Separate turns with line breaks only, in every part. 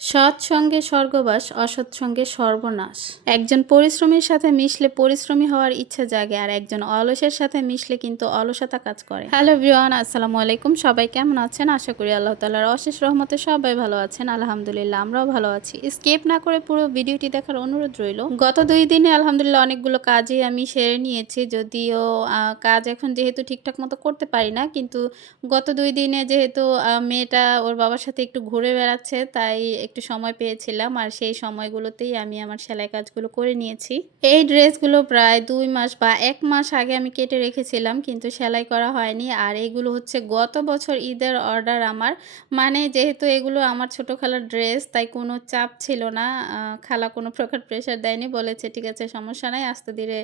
সৎ সঙ্গে স্বর্গবাস, অসৎ সঙ্গে সর্বনাশ। একজন পরিশ্রমীর সাথে মিশলে পরিশ্রমী হওয়ার ইচ্ছা জাগে, আর একজন অলসের সাথে মিশলে কিন্তু অলসতা কাজ করে। হ্যালো ব্রিয়ান আসসালামু আলাইকুম। সবাই কেমন আছেন? আশা করি আল্লাহ তালার অশেষ রহমতে সবাই ভালো আছেন। আলহামদুলিল্লাহ, আমরাও ভালো আছি। স্কেপ না করে পুরো ভিডিওটি দেখার অনুরোধ রইল। গত দুই দিনে আলহামদুলিল্লাহ অনেকগুলো কাজই আমি সেরে নিয়েছি, যদিও কাজ এখন যেহেতু ঠিকঠাক মতো করতে পারি না, কিন্তু গত দুই দিনে যেহেতু মেয়েটা ওর বাবার সাথে একটু ঘুরে বেড়াচ্ছে, তাই একটু সময় পেয়েছিলাম আর সেই সময়গুলোতেই আমি আমার সেলাই কাজগুলো করে নিয়েছি। এই ড্রেসগুলো প্রায় দুই মাস বা এক মাস আগে আমি কেটে রেখেছিলাম কিন্তু সেলাই করা হয়নি আর এগুলো হচ্ছে গত বছর ঈদের অর্ডার আমার। মানে যেহেতু এগুলো আমার ছোট খালার ড্রেস তাই কোনো চাপ ছিল না খালা কোনো প্রকার প্রেশার দেয়নি, বলেছে, ঠিক আছে, সমস্যা নাই, আস্তে ধীরে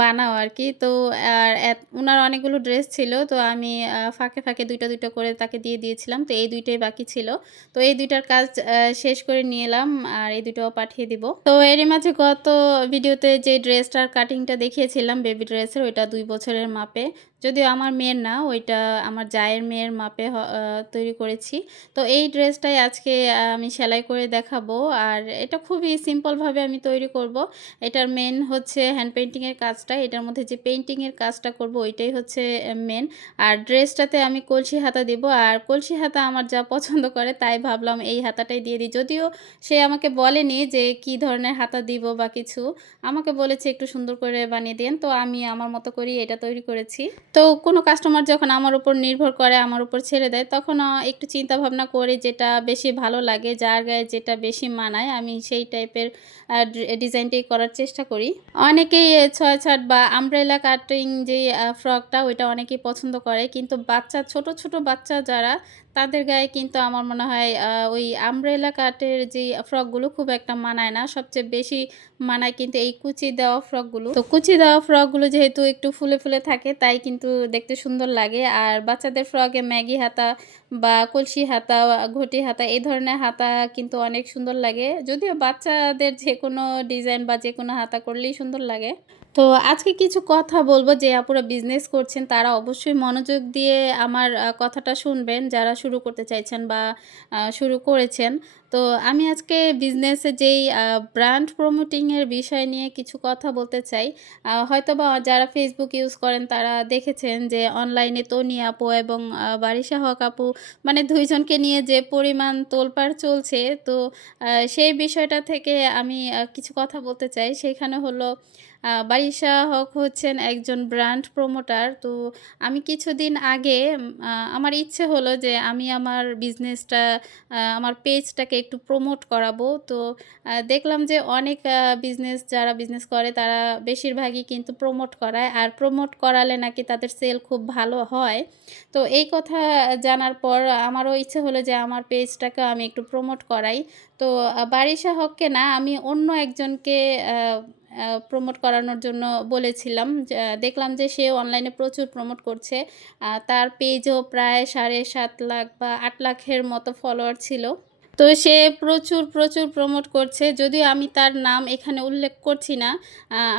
বানাও আর কি তো আর ওনার অনেকগুলো ড্রেস ছিল, তো আমি ফাঁকে ফাঁকে দুইটা দুইটা করে তাকে দিয়ে দিয়েছিলাম। তো এই দুইটাই বাকি ছিল। তো এই দুইটার কাজ শেষ করে নিয়ে এলাম আর এই দুটো পাঠিয়ে দিব। তো এরই মাঝে গত ভিডিওতে যে ড্রেসটার কাটিংটা দেখিয়েছিলাম বেবি ড্রেসের ওইটা দুই বছরের মাপে। যদিও আমার মেয়ের না, ওইটা আমার জায়ের মেয়ের মাপে তৈরি করেছি। তো এই ড্রেসটাই আজকে আমি সেলাই করে দেখাবো। আর এটা খুবই সিম্পলভাবে আমি তৈরি করব। এটার মেন হচ্ছে হ্যান্ড পেন্টিংয়ের কাজটা। এটার মধ্যে যে পেন্টিংয়ের কাজটা করব, ওইটাই হচ্ছে মেন আর ড্রেসটাতে আমি কলসি হাতা দিব। আর কলসি হাতা আমার যা পছন্দ করে, তাই ভাবলাম এই হাতাটাই দিয়ে দিই। যদিও সে আমাকে বলেনি যে কি ধরনের হাতা দিব বা কিছু। আমাকে বলেছে একটু সুন্দর করে বানিয়ে দেন। তো আমি আমার মতো করেই এটা তৈরি করেছি। তো কোনো কাস্টমার যখন আমার উপর নির্ভর করে, আমার উপর ছেড়ে দেয়, তখন একটু চিন্তা ভাবনা করে যেটা বেশি ভালো লাগে, যার গায়ে যেটা বেশি মানায়, আমি সেই টাইপের ডিজাইনটাই করার চেষ্টা করি। অনেকেই ছয় ছাট বা আমব্রেলা কাটিং যে ফ্রকটা ওইটা অনেকেই পছন্দ করে, কিন্তু বাচ্চা, ছোট ছোট বাচ্চা যারা তাদের গায়ে কিন্তু আমার মনে হয় ওই আমব্রেলা কাটের যে ফ্রকগুলো খুব একটা মানায় না। সবচেয়ে বেশি মানায় কিন্তু এই কুচি দেওয়া ফ্রকগুলো। তো কুচি দেওয়া ফ্রকগুলো যেহেতু একটু ফুলে ফুলে থাকে, তাই কিন্তু দেখতে সুন্দর লাগে। আর বাচ্চাদের ফ্রকে ম্যাগি হাতা বা কলসি হাতা, ঘটি হাতা, এই ধরনের হাতা কিন্তু অনেক সুন্দর লাগে। যদিও বাচ্চাদের যে কোনো ডিজাইন বা যে কোনো হাতা করলেই সুন্দর লাগে। তো আজকে কিছু কথা বলব যে আপুরা বিজনেস করছেন, তারা অবশ্যই মনোযোগ দিয়ে আমার কথাটা শুনবেন, যারা শুরু করতে চাইছেন বা শুরু করেছেন। তো আমি আজকে বিজনেসে যেই ব্র্যান্ড প্রমোটিংয়ের বিষয় নিয়ে কিছু কথা বলতে চাই। হয়তো বা যারা ফেসবুক ইউজ করেন তারা দেখেছেন যে অনলাইনে তনি আপু এবং বারিশা হক আপু মানে দুইজনকে নিয়ে যে পরিমাণ তোলপাড় চলছে, তো সেই বিষয়টা থেকে আমি কিছু কথা বলতে চাই। সেখানে হলো বারিশা হক হচ্ছেন একজন ব্র্যান্ড প্রমোটার তো আমি কিছুদিন আগে আমার ইচ্ছে হলো যে আমি আমার বিজনেসটা আমার পেজটাকে একটু প্রমোট করাবো। তো দেখলাম যে অনেক বিজনেস যারা বিজনেস করে তারা বেশিরভাগই কিন্তু প্রমোট করায়। আর প্রমোট করালে নাকি তাদের সেল খুব ভালো হয়। তো এই কথা জানার পর আমারও ইচ্ছে হলো যে আমার পেজটাকে আমি একটু প্রমোট করাই। তো বারিশা হককে না আমি অন্য একজনকে প্রমোট করানোর জন্য বলেছিলাম। দেখলাম যে সে অনলাইনে প্রচুর প্রমোট করছে। তার পেজও প্রায় সাড়ে সাত লাখ বা আট লাখের মতো ফলোয়ার ছিল। তো সে প্রচুর প্রচুর প্রমোট করছে। যদিও আমি তার নাম এখানে উল্লেখ করছি না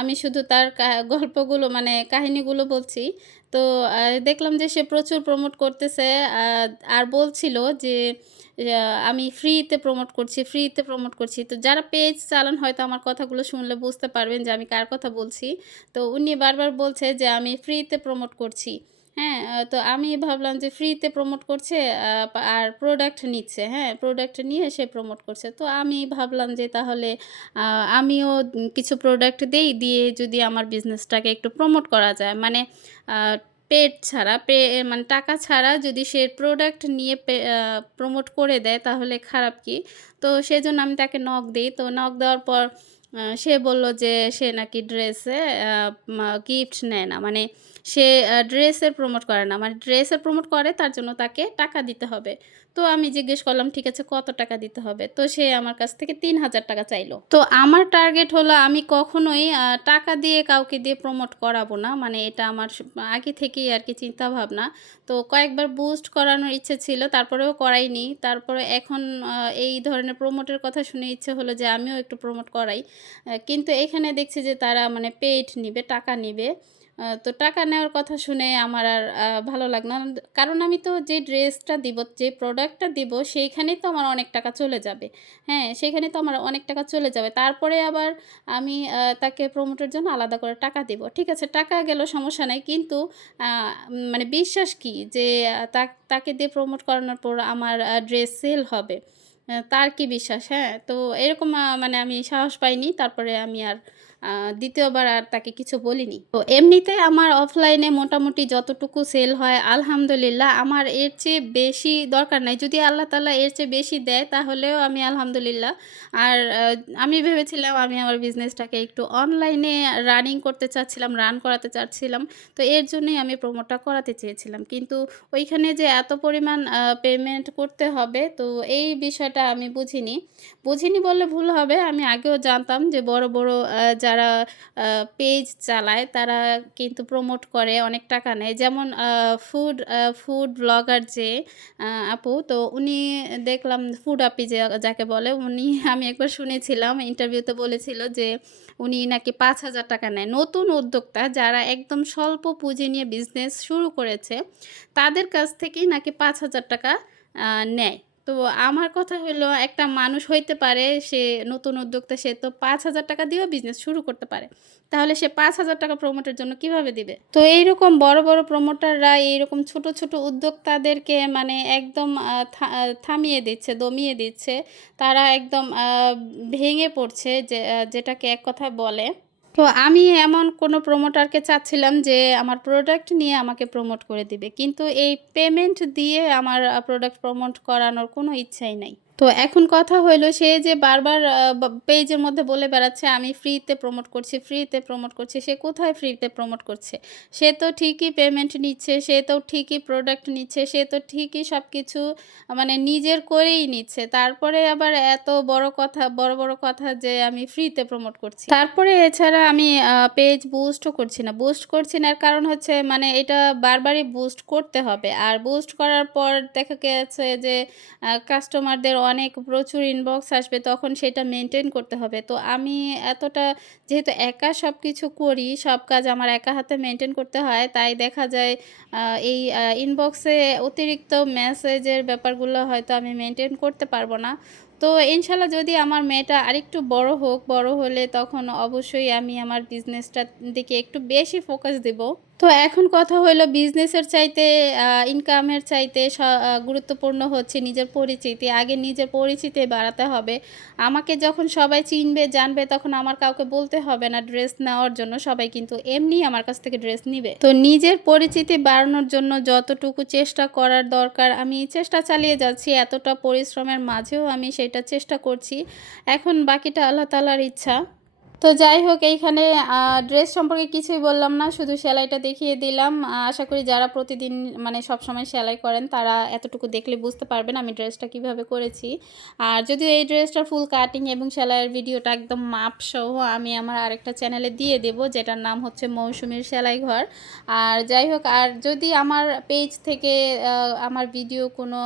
আমি শুধু তার গল্পগুলো মানে কাহিনীগুলো বলছি। তো দেখলাম যে সে প্রচুর প্রমোট করতেছে আর বলছিল যে আমি ফ্রিতে প্রমোট করছি ফ্রিতে প্রমোট করছি। তো যারা পেজ চালান, হয়তো আমার কথাগুলো শুনলে বুঝতে পারবেন যে আমি কার কথা বলছি। তো উনি বারবার বলছে যে, আমি ফ্রিতে প্রমোট করছি। হ্যাঁ তো আমি ভাবলাম যে ফ্রিতে প্রমোট করছে আর প্রোডাক্ট নিচ্ছে হ্যাঁ প্রোডাক্ট নিয়ে সে প্রমোট করছে। তো আমি ভাবলাম যে তাহলে আমিও কিছু প্রোডাক্ট দেই, দিয়ে যদি আমার বিজনেসটাকে একটু প্রমোট করা যায়। মানে পেড ছাড়া, পে মানে টাকা ছাড়া যদি সে প্রোডাক্ট নিয়ে প্রমোট করে দেয়, তাহলে খারাপ কি? তো সেজন্য আমি তাকে নক দিই। তো নক দেওয়ার পর সে বলল যে সে নাকি ড্রেসে গিফট নেয় না। মানে সে ড্রেসের প্রমোট করে না। মানে ড্রেসের প্রমোট করে, তার জন্য তাকে টাকা দিতে হবে। তো আমি জিজ্ঞেস করলাম, ঠিক আছে, কত টাকা দিতে হবে? তো সে আমার কাছ থেকে তিন হাজার টাকা চাইলো। তো আমার টার্গেট হলো আমি কখনোই টাকা দিয়ে কাউকে দিয়ে প্রমোট করাবো না। মানে এটা আমার আগে থেকেই আর কি চিন্তা ভাবনা তো কয়েকবার বুস্ট করানোর ইচ্ছে ছিল, তারপরেও করাইনি। তারপরে এখন এই ধরনের প্রমোটের কথা শুনে ইচ্ছে হলো যে আমিও একটু প্রমোট করাই। কিন্তু এখানে দেখছি যে তারা মানে পেইড নিবে, টাকা নিবে। তো টাকা নেওয়ার কথা শুনে আমার আর ভালো লাগল কারণ আমি তো যে ড্রেসটা দিব, যে প্রোডাক্টটা দিব সেইখানেই তো আমার অনেক টাকা চলে যাবে। হ্যাঁ সেইখানে তো আমার অনেক টাকা চলে যাবে। তারপরে আবার আমি তাকে প্রমোটের জন্য আলাদা করে টাকা দিব। ঠিক আছে, টাকা গেল, সমস্যা নাই। কিন্তু মানে বিশ্বাস কি? যে তাকে দিয়ে প্রমোট করানোর পর আমার ড্রেস সেল হবে। তার কি বিশ্বাস? হ্যাঁ তো এরকম মানে আমি সাহস পাইনি। তারপরে আমি আর দ্বিতীয়বার আর তাকে কিছু বলিনি। তো এমনিতে আমার অফলাইনে মোটামুটি যতটুকু সেল হয় আলহামদুলিল্লাহ আমার এর চেয়ে বেশি দরকার নাই। যদি আল্লাহ তাআলা এর চেয়ে বেশি দেয় তাহলেও আমি আলহামদুলিল্লাহ। আর আমি ভেবেছিলাম আমি আমার বিজনেসটাকে একটু অনলাইনে রানিং করতে চাচ্ছিলাম রান করাতে চাচ্ছিলাম। তো এর জন্যই আমি প্রমোটটা করাতে চেয়েছিলাম। কিন্তু ওইখানে যে এত পরিমাণ পেমেন্ট করতে হবে তো এই বিষয়টা আমি বুঝিনি। বুঝিনি বললে ভুল হবে আমি আগেও জানতাম যে বড় বড় আহ, যারা পেজ চালায় তারা কিন্তু প্রমোট করে, অনেক টাকা নেয়। যেমন ফুড ফুড ব্লগার যে আপু, তো উনি দেখলাম ফুড আপি যে, যাকে বলে, উনি, আমি একবার শুনেছিলাম ইন্টারভিউতে বলেছিল যে, উনি নাকি পাঁচ হাজার টাকা নেয়। নতুন উদ্যোক্তা যারা একদম স্বল্প পুঁজি নিয়ে বিজনেস শুরু করেছে, তাদের কাছ থেকেই নাকি পাঁচ হাজার টাকা নেয়। তো আমার কথা হলো একটা মানুষ হইতে পারে, সে নতুন উদ্যোক্তা, সে তো পাঁচ হাজার টাকা দিয়েও বিজনেস শুরু করতে পারে। তাহলে সে পাঁচ হাজার টাকা প্রমোটের জন্য কীভাবে দিবে? তো এইরকম বড় বড় প্রমোটাররা এইরকম ছোট ছোট উদ্যোক্তাদেরকে মানে একদম থামিয়ে দিচ্ছে, দমিয়ে দিচ্ছে। তারা একদম ভেঙে পড়ছে যে যেটাকে এক কথায় বলে তো আমি এমন কোনো প্রমোটারকে চাচ্ছিলাম যে আমার প্রোডাক্ট নিয়ে আমাকে প্রমোট করে দিবে। কিন্তু এই পেমেন্ট দিয়ে আমার প্রোডাক্ট প্রমোট করানোর কোনো ইচ্ছাই নাই। তো এখন কথা হইল সে যে বারবার পেজের মধ্যে বলে বেড়াচ্ছে, আমি ফ্রিতে প্রমোট করছি ফ্রিতে প্রমোট করছি, সে কোথায় ফ্রিতে প্রমোট করছে? সে তো ঠিকই পেমেন্ট নিচ্ছে, সে তো ঠিকই প্রোডাক্ট নিচ্ছে, সে তো ঠিকই সব কিছু মানে নিজের করেই নিচ্ছে। তারপরে আবার এত বড় কথা, বড় বড় কথা যে আমি ফ্রিতে প্রমোট করছি। তারপরে এছাড়া আমি পেজ বুস্টও করছি না। বুস্ট করছি না কারণ হচ্ছে মানে এটা বারবারই বুস্ট করতে হবে। আর বুস্ট করার পর দেখা গেছে যে কাস্টমারদের অনেক প্রচুর ইনবক্স আসবে, তখন সেটা মেনটেন করতে হবে। তো আমি এতটা যেহেতু একা সব কিছু করি, সব কাজ আমার একা হাতে মেনটেন করতে হয়, তাই দেখা যায় এই ইনবক্সে অতিরিক্ত মেসেজের ব্যাপারগুলো হয়তো আমি মেনটেন করতে পারব না। তো ইনশাল্লাহ যদি আমার মেয়েটা আরেকটু বড় হোক, বড় হলে তখন অবশ্যই আমি আমার বিজনেসটার দিকে একটু বেশি ফোকাস দেব। তো এখন কথা হলো বিজনেসের চাইতে ইনকামের চাইতে গুরুত্বপূর্ণ হচ্ছে নিজের পরিচিতি। আগে নিজের পরিচিতি বাড়াতে হবে। আমাকে যখন সবাই চিনবে, জানবে, তখন আমার কাউকে বলতে হবে না ড্রেস নেওয়ার জন্য। সবাই কিন্তু এমনি আমার কাছ থেকে ড্রেস নিবে। তো নিজের পরিচিতি বাড়ানোর জন্য যতটুকু চেষ্টা করার দরকার, আমি চেষ্টা চালিয়ে যাচ্ছি। এতটা পরিশ্রমের মাঝেও আমি সেটা চেষ্টা করছি। এখন বাকিটা আল্লাহ তালার ইচ্ছা। তো যাই হোক, এইখানে ড্রেস সম্পর্কে কিছুই বললাম না, শুধু সেলাইটা দেখিয়ে দিলাম। আশা করি যারা প্রতিদিন মানে সব সময় সেলাই করেন, তারা এতটুকু দেখলে বুঝতে পারবেন আমি ড্রেসটা কীভাবে করেছি। আর যদিও এই ড্রেসটার ফুল কাটিং এবং সেলাইয়ের ভিডিওটা একদম মাপ সহ আমি আমার আরেকটা চ্যানেলে দিয়ে দেব, যেটার নাম হচ্ছে মৌসুমীর সেলাই ঘর। আর যাই হোক, আর যদি আমার পেজ থেকে আমার ভিডিও কোনো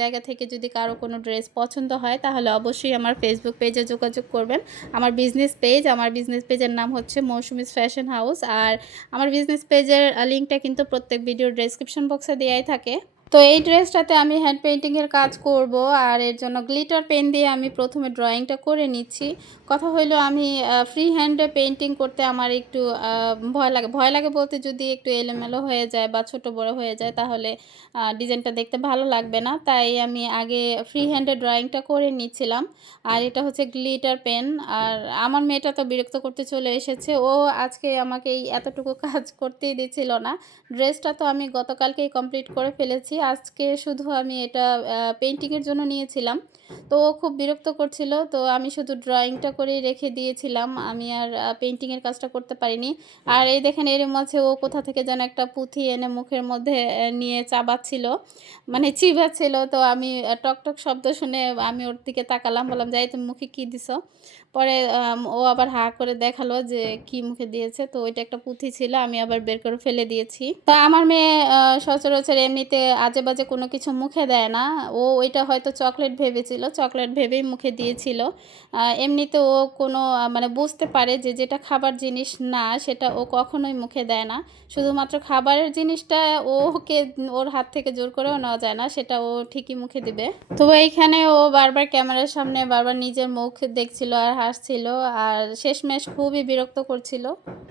জায়গা থেকে যদি কারও কোনো ড্রেস পছন্দ হয়, তাহলে অবশ্যই আমার ফেসবুক পেজে যোগাযোগ করবেন। আমার বিজনেস পেজ আমার বিজনেস পেজের নাম হচ্ছে মৌসুমিস ফ্যাশন হাউস আর আমার বিজনেস পেজের লিঙ্কটা কিন্তু প্রত্যেক ভিডিওর ডেসক্রিপশন বক্সে দেওয়াই থাকে। তো এই ড্রেসটাতে আমি হ্যান্ড পেন্টিংয়ের কাজ করব আর এর জন্য গ্লিটার পেন দিয়ে আমি প্রথমে ড্রয়িংটা করে নিচ্ছি। কথা হলো আমি ফ্রি হ্যান্ডে পেন্টিং করতে আমার একটু ভয় লাগে। ভয় লাগে বলতে যদি একটু এলোমেলো হয়ে যায় বা ছোট বড় হয়ে যায় তাহলে ডিজাইনটা দেখতে ভালো লাগবে না। তাই আমি আগে ফ্রি হ্যান্ডে ড্রয়িংটা করে নিচ্ছিলাম। আর এটা হচ্ছে গ্লিটার পেন। আর আমার মেয়েটা তো বিরক্ত করতে চলে এসেছে। ও আজকে আমাকে এই এতটুকু কাজ করতেই দিচ্ছিল না। ড্রেসটা তো আমি গতকালকেই কমপ্লিট করে ফেলেছি। আজকে শুধু আমি এটা পেন্টিংয়ের জন্য নিয়েছিলাম। তো ও খুব বিরক্ত করছিল। তো আমি শুধু ড্রয়িংটা করেই রেখে দিয়েছিলাম। আমি আর পেন্টিংয়ের কাজটা করতে পারিনি। আর এই দেখেন এর মাঝে ও কোথা থেকে যেন একটা পুঁথি এনে মুখের মধ্যে নিয়ে চাবাচ্ছিল। মানে চিবাচ্ছিল। তো আমি আহ, টক টক শব্দ শুনে আমি ওর দিকে তাকালাম। বললাম যাই তুমি মুখে কী দিছ? পরে ও আবার হা করে দেখাল যে কি মুখে দিয়েছে। তো ওইটা একটা পুঁথি ছিল। আমি আবার বের করে ফেলে দিয়েছি। তো আমার মেয়ে সচরাচর এমনিতে আজে বাজে কোনো কিছু মুখে দেয় না। ও ওইটা হয়তো চকলেট ভেবেছিল, চকলেট ভেবেই মুখে দিয়েছিল। এমনিতে ও কোনো মানে বুঝতে পারে যে যেটা খাবার জিনিস না, সেটা ও কখনোই মুখে দেয় না। শুধুমাত্র খাবারের জিনিসটা ওকে, ওর হাত থেকে জোর করেও নেওয়া যায় না, সেটা ও ঠিকই মুখে দিবে। তো এইখানে ও বারবার ক্যামেরার সামনে বারবার নিজের মুখ দেখছিল আর হাসছিল, আর শেষমেশ খুবই বিরক্ত করছিল।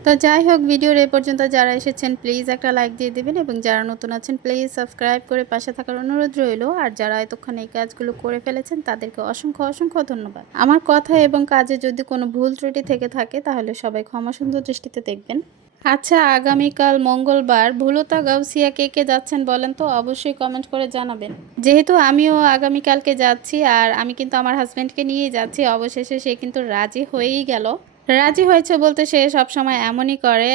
তো যাই হোক, ভিডিওর এ পর্যন্ত যারা এসেছেন, প্লিজ একটা লাইক দিয়ে দিবেন, এবং যারা নতুন আছেন, প্লিজ সাবস্ক্রাইব করে পাশে থাকার অনুরোধ রইল, আর যারা এতক্ষণ এই কাজগুলো করে ফেলেছেন তাদেরকে অসংখ্য অসংখ্য ধন্যবাদ। আমার কথা এবং কাজে যদি কোনো ভুল ত্রুটি থেকে থাকে, তাহলে সবাই ক্ষমা সুন্দর দৃষ্টিতে দেখবেন। আচ্ছা আগামীকাল মঙ্গলবার ভুলতা গাউসিয়া কে কে যাচ্ছেন বলেন তো অবশ্যই কমেন্ট করে জানাবেন। যেহেতু আমিও আগামীকালকে যাচ্ছি, আর আমি কিন্তু আমার হাজব্যান্ডকে নিয়েই যাচ্ছি, অবশেষে সে কিন্তু রাজি হয়েই গেল। রাজি হয়েছে বলতে সে সব সময় এমনই করে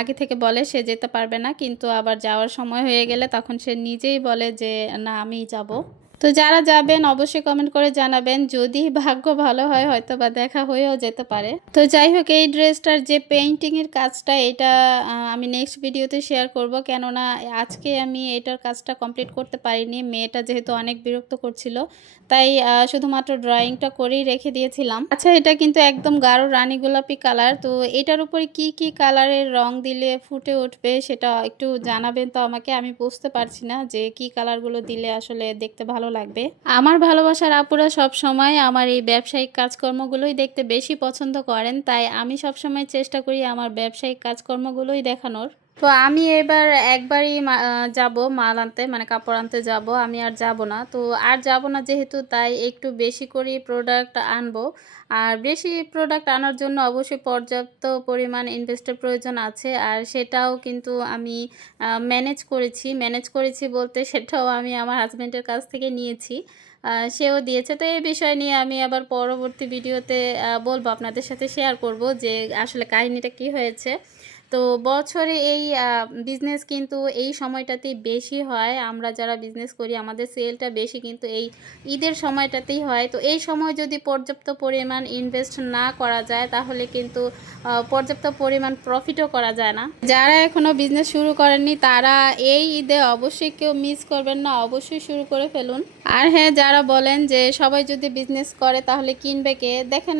আগে থেকে বলে সে যেতে পারবে না, কিন্তু আবার যাওয়ার সময় হয়ে গেলে তখন সে নিজেই বলে যে, না আমি যাব। তো যারা যাবেন, অবশ্যই কমেন্ট করে জানাবেন। যদি ভাগ্য ভালো হয় হয়তো বা দেখা হয়েও যেতে পারে। তো যাই হোক, এই ড্রেসটার যে পেইন্টিং এর কাজটা, এটা আমি নেক্সট ভিডিওতে শেয়ার করব। কেননা, আজকে আমি এটার কাজটা কমপ্লিট করতে পারিনি। মেয়েটা যেহেতু অনেক বিরক্ত করছিল, তাই শুধুমাত্র ড্রয়িংটা করেই রেখে দিয়েছিলাম। আচ্ছা এটা কিন্তু একদম গাঢ় রানী গোলাপি কালার তো এটার উপরে কি কি কালারের রং দিলে ফুটে উঠবে, সেটা একটু জানাবেন তো আমাকে। আমি বুঝতে পারছি না যে কি কালারগুলো দিলে আসলে দেখতে ভালো লাগবে? আমার ভালোবাসার আপুরা সব সময় আমার এই ব্যবসায়িক কাজকর্মগুলোই দেখতে বেশি পছন্দ করেন, তাই আমি সব সময় চেষ্টা করি আমার ব্যবসায়িক কাজকর্মগুলোই দেখানোর। তো আমি এবার একবারই যাব, মাল আনতে মানে কাপড় আনতে যাব। আমি আর যাব না। তো আর যাব না যেহেতু, তাই একটু বেশি করে প্রোডাক্ট আনব। আর বেশি প্রোডাক্ট আনার জন্য অবশ্যই পর্যাপ্ত পরিমাণ ইনভেস্টের প্রয়োজন আছে। আর সেটাও কিন্তু আমি ম্যানেজ করেছি। ম্যানেজ করেছি বলতে সেটাও আমি আমার হাজব্যান্ডের কাছ থেকে নিয়েছি। সেও দিয়েছে। তো এই বিষয় নিয়ে আমি আবার পরবর্তী ভিডিওতে বলব, আপনাদের সাথে শেয়ার করব যে আসলে কাহিনিটা কি হয়েছে। তো বছরে এই বিজনেস কিন্তু এই সময়টাতেই বেশি হয়। আমরা যারা বিজনেস করি, আমাদের সেলটা বেশি কিন্তু এই ঈদের সময়টাতেই হয়। তো এই সময় যদি পর্যাপ্ত পরিমাণ ইনভেস্ট না করা যায়, তাহলে কিন্তু পর্যাপ্ত পরিমাণ প্রফিটও করা যায় না। যারা এখনও বিজনেস শুরু করেননি, তারা এই ঈদে অবশ্যই কেউ মিস করবেন না। অবশ্যই শুরু করে ফেলুন। আর হ্যাঁ যারা বলেন যে সবাই যদি বিজনেস করে, তাহলে কিনবে কে? দেখেন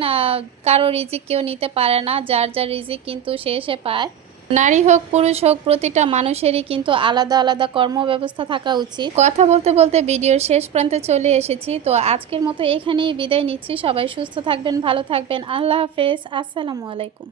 কারও রিজিক কেউ নিতে পারে না। যার যার রিজিক কিন্তু সে সে পায়। নারী হোক, পুরুষ হোক, প্রতিটা মানুষেরই কিন্তু আলাদা আলাদা কর্ম ব্যবস্থা থাকা উচিত। কথা বলতে বলতে ভিডিওর শেষ প্রান্তে চলে এসেছি। তো আজকের মতো এখানেই বিদায় নিচ্ছি। সবাই সুস্থ থাকবেন, ভালো থাকবেন। আল্লাহ হাফেজ। আসসালামু আলাইকুম।